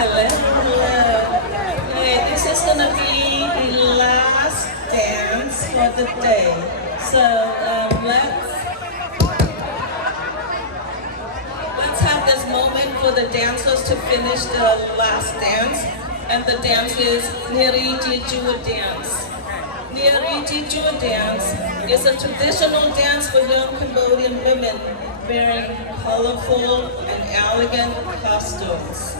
Hello, hello. Okay, this is gonna be the last dance for the day. So let's have this moment for the dancers to finish the last dance, and the dance is Neri Jijua dance. Neri Jijua dance is a traditional dance for young Cambodian women wearing colorful and elegant costumes.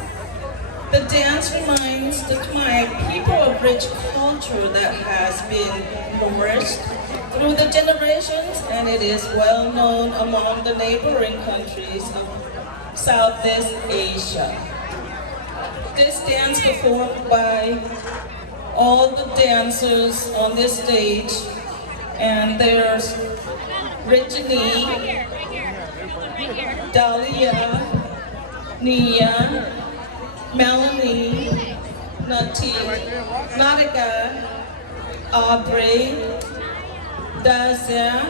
The dance reminds the Khmer people of rich culture that has been nourished through the generations, and it is well known among the neighboring countries of Southeast Asia. This dance performed by all the dancers on this stage, and there's Regine, Dahlia, Nia, Melanie, Natika, Aubrey, Dacia,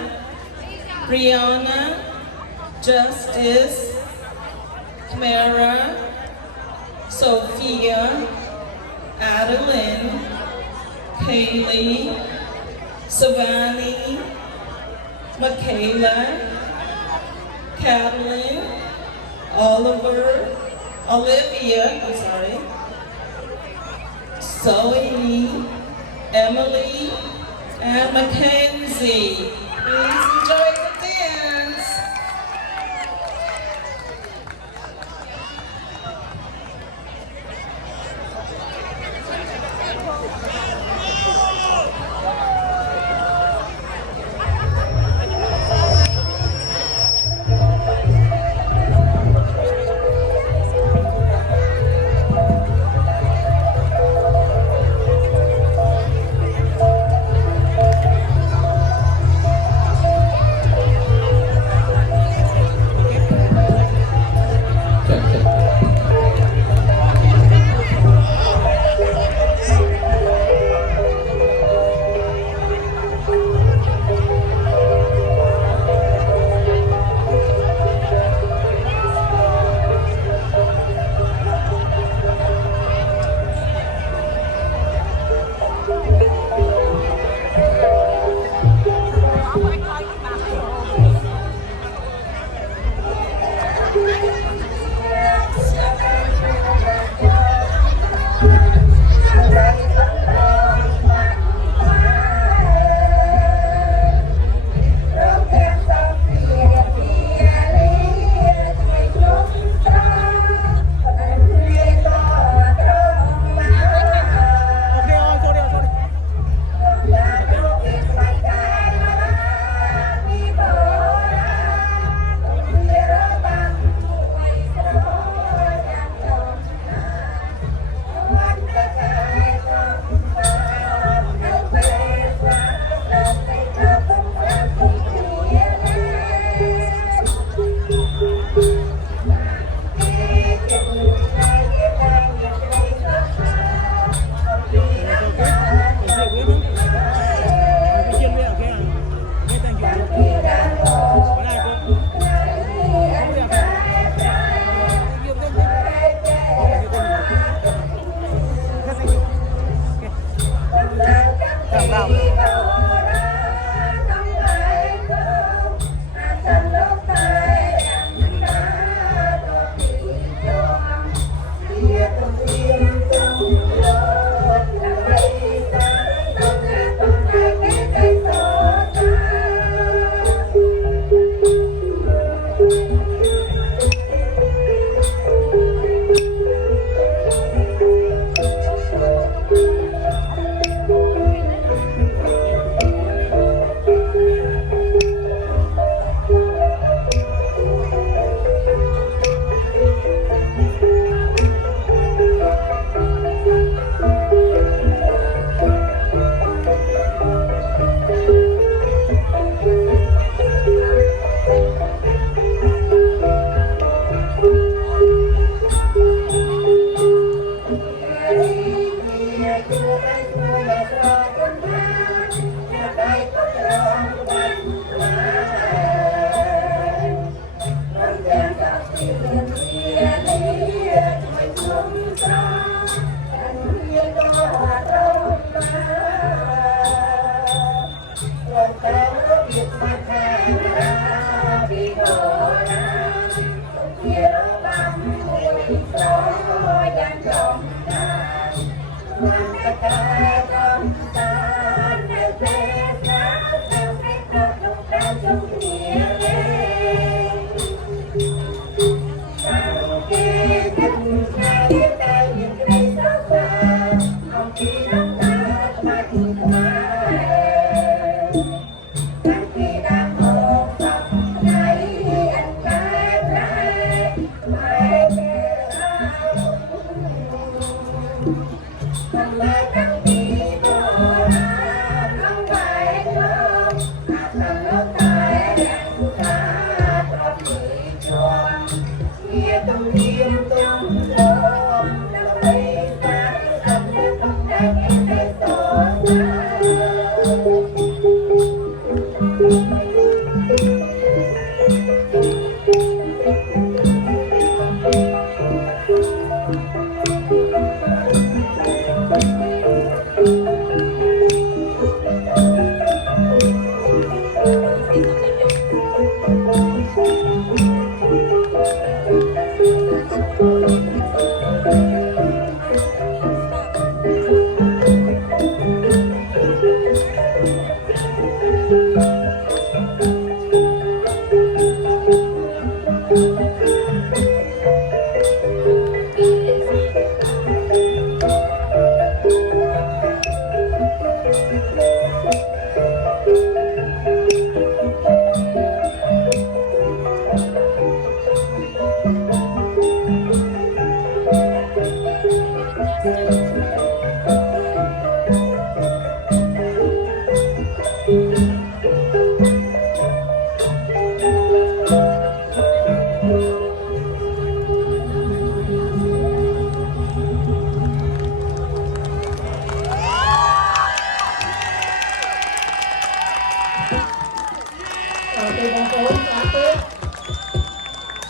Brianna, Justice, Tamara, Sophia, Adeline, Kaylee, Savani, Michaela, Catalin, Olivia, Zoe, Emily, and Mackenzie. Please enjoy the dance.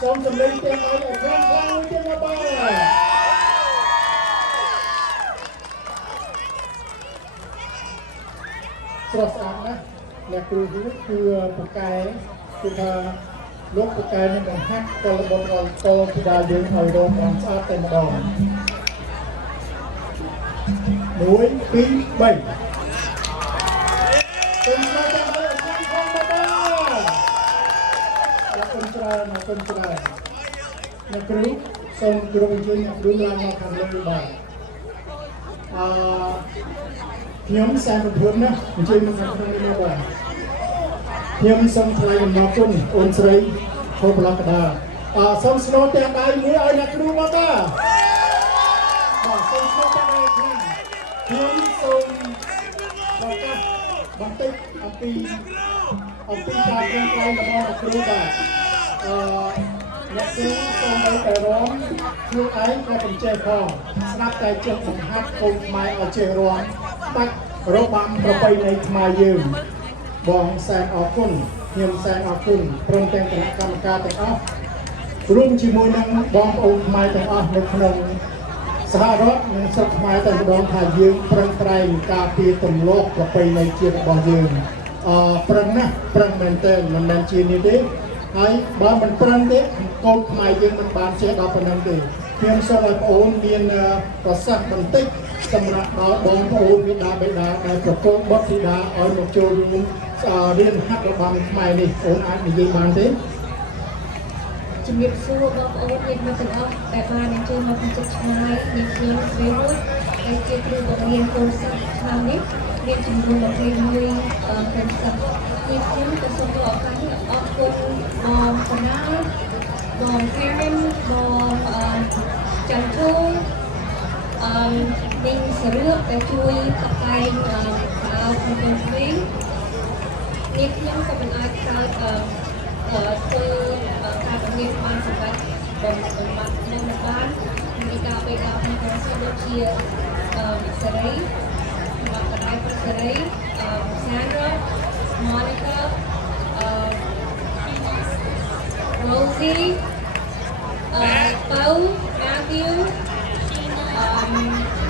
សូមសម្លេងទាំងអស់ឲ្យខ្លាំងខ្លាំងជាងមកបាទស្រស់ស្អាតណាស់អ្នកគ្រូគឺពូកែគឺថាលោកពូកែនឹងបង្ហាត់កលបុត្រកលពីដាយើងឲ្យរងបានស្អាតតែម្ដង1 2 3សូមស្វាគមន៍ទាំងអស់ឲ្យខ្លាំងខ្លាំងមកបាទអរគុណច្រើនអ្នកគ្រូសូមគោរពអញ្ជើញអ្នកគ្រូឡើងមកខាងលើបាទខ្ញុំសែនប្រពន្ធណាអញ្ជើញមកខាងក្នុងនេះបាទខ្ញុំសូមថ្លែងអំណរគុណអូនស្រីហូបឡកដាសូមស្នូទាំងដៃមួយឲ្យអ្នកគ្រូមកបាទសូមស្នូទាំងដៃខ្ញុំសូមប្រកាសបន្តិចអំពីការប្រឹងប្រែងរបស់អ្នកគ្រូបាទអ្នកគ្រូសូមឲ្យតែរំខ្លួនឯងក៏បញ្ចេះផងស្ដាប់តែចេះបង្ហាត់កូនខ្មែរឲ្យចេះរំបាច់របាំប្រពៃណីខ្មែរយើងបងសែនអរគុណខ្ញុំសែនអរគុណព្រមទាំងគណៈកម្មការទាំងអស់រួមជាមួយនឹងបងប្អូនខ្មែរទាំងអស់នៅក្នុងសហរដ្ឋនិងស្រុកខ្មែរតែម្ដងថាយើងប្រឹងប្រែងការពារទម្លាប់ប្រពៃណីជាតិរបស់យើងប្រឹងណាស់ប្រឹងមែនទែនមិនមែនជានេះទេហើយបើមិនប្រឹងទេកូនខ្មែរយើងមិនបានចេះដល់ប៉ុណ្ណឹងទេខ្ញុំសូមឲ្យបងប្អូនមានប្រសាសន៍បន្តិចសម្រាប់ដល់បងប្អូនមេដាបេដាដែលប្រកបបុត្រធីតាឲ្យមកចូលរួមរៀនហាត់របាំខ្មែរនេះអូនអាចនិយាយបានទេជំរាបសួរបងប្អូនញាតិមិត្តទាំងអស់ដែលបានអញ្ជើញមកពីជិតឆ្ងាយនាងខ្ញុំស្រីមួយដែលជាគ្រូបង្រៀនកូនសិស្សឆ្នាំនេះមានចំនួន21កូនសិស្សខ្ញុំក៏សូមអរគុណបងកណាលបង Karen បងចន្ទទូនិងសរឿកដែលជួយបកស្រាយដល់កូនស្រីនាងខ្ញុំក៏មិនអាចកើតធ្វើការបង្រៀនបានសម្រាប់បំបត្តិក្នុងបានមានការបែកបាក់ក្នុងសិស្សដូចជាសេរីមកកណ្ដាលពុទ្ធសេរី Sandra Monica Rosie Paul Matthew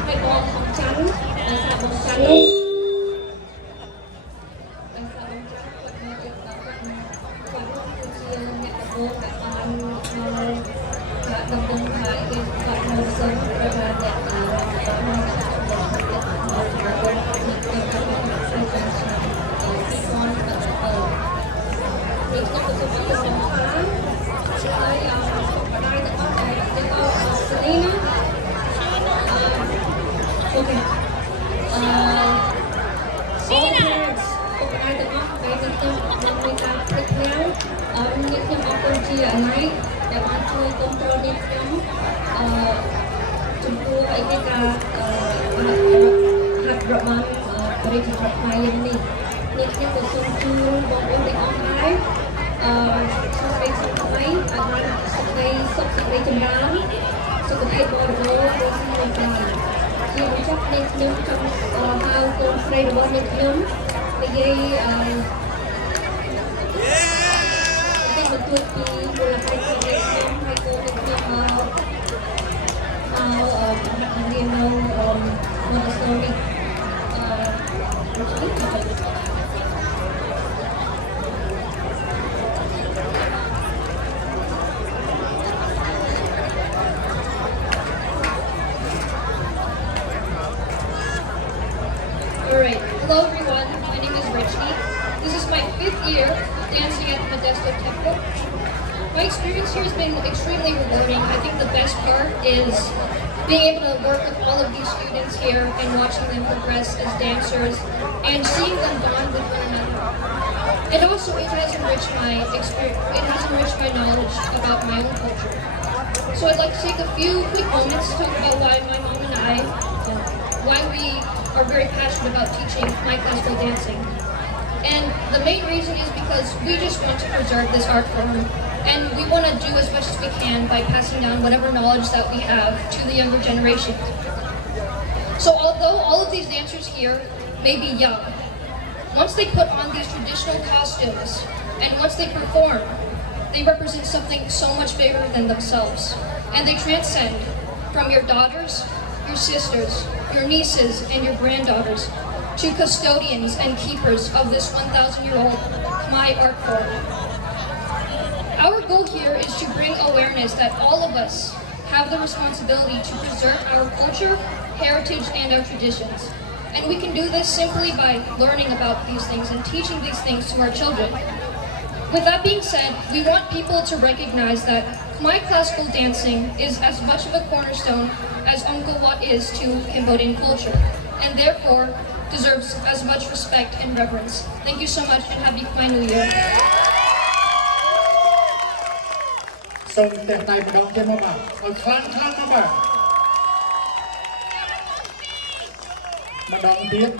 ให้บอกของฉันแต่สาวของฉันลูกแต่สาวของฉันกดมาอีกแล้วกดมาเชียร์เนี่ยโอ้แบบบานเราดำเนินขายเองกับเราเสริมประมาณเนี่ยជាអណៃដែលបានជួយគ្រប់គ្រងនេះខ្ញុំចំពោះឯកការហាត់របាំរាជរដ្ឋខ្មែរយើងនេះខ្ញុំក៏សូមជូនបងប្អូនទាំងអស់ដែរសុខភាពសុខភាពឲ្យបានសុខភាពសុខភាពចម្រើនសុខភាពបរិបូរណ៍ដូចគ្នាដែរជាបញ្ចប់នេះខ្ញុំចង់ហៅកូនស្រីរបស់នេះខ្ញុំនិយាយទទួលពីមូលហេតុពីខ្ញុំហើយកូនខ្ញុំមករៀននៅMontessori Alright, hello everyone, my name is Richie. This is my 5th year dancing at Modesto Temple. My experience here has been extremely rewarding. I think the best part is being able to work with all of these students here and watching them progress as dancers and seeing them bond with one another. And also it has enriched my experience, it has enriched my knowledge about my own culture. So I'd like to take a few quick moments to talk about why my mom and I, why we are very passionate about teaching Khmer classical dancing. And the main reason is because we just want to preserve this art form and we want to do as much as we can by passing down whatever knowledge that we have to the younger generation. So although all of these dancers here may be young, once they put on these traditional costumes and once they perform, they represent something so much bigger than themselves. And they transcend from your daughters, your sisters, your nieces, and your granddaughters to custodians and keepers of this 1,000-year-old Khmer art form. Our goal here is to bring awareness that all of us have the responsibility to preserve our culture, heritage, and our traditions. And we can do this simply by learning about these things and teaching these things to our children. With that being said, we want people to recognize that Khmer classical dancing is as much of a cornerstone as Angkor Wat is to Cambodian culture, and therefore deserves as much respect and reverence. Thank you so much and happy Khmer New Year. សូមតែដៃម្ដងទៀតមកបាទឲ្យខ្លាំងៗមកបាទម្ដងទៀត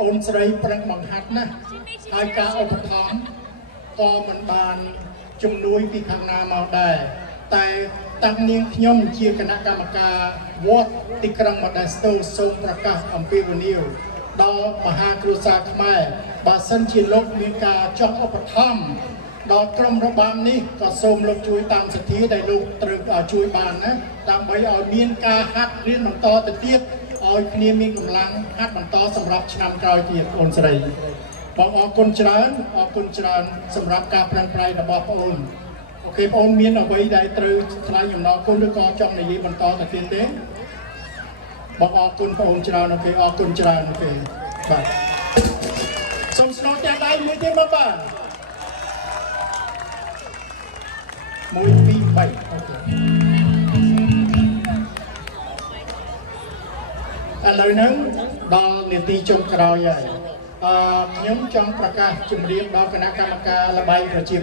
អូនស្រីប្រឹងបង្ហាត់ណាស់ហើយការឧបត្ថម្ភក៏មិនបានជំនួយពីខាងណាមកដែរតែតាំងនាងខ្ញុំជាគណៈកម្មការវត្តទីក្រុង Modesto សូមប្រកាសអំពាវនាវដល់មហាគ្រួសារខ្មែរបើសិនជាលោកមានការចង់ឧបត្ថម្ភដល់ក្រុមរបាំនេះក៏សូមលោកជួយតាមសទ្ធាដែលលោកត្រូវជួយបានណាដើម្បីឲ្យមានការហាត់រៀនបន្តទៅទៀតឲ្យគ្នាមានកម្លាំងហាត់បន្តសម្រាប់ឆ្នាំក្រោយទៀតបងស្រីបងអរគុណច្រើនសម្រាប់ការប្រឹងប្រែងរបស់បងអូនអូខេបងអូនមានអ្វីដែលត្រូវថ្លែងអំណរគុណឬក៏ចង់និយាយបន្តទៅទៀតទេបងអរគុណបងអូនច្រើនអូខេអរគុណច្រើនអូខេបាទសូមស្នើទាំងដៃមួយទៀតមកបាទ1 2 3អូខេឥឡូវហ្នឹងដល់នាទីចុងក្រោយហើយខ្ញុំចង់ប្រកាសជម្រាបដល់គណៈកម្មការល្បែងប្រជា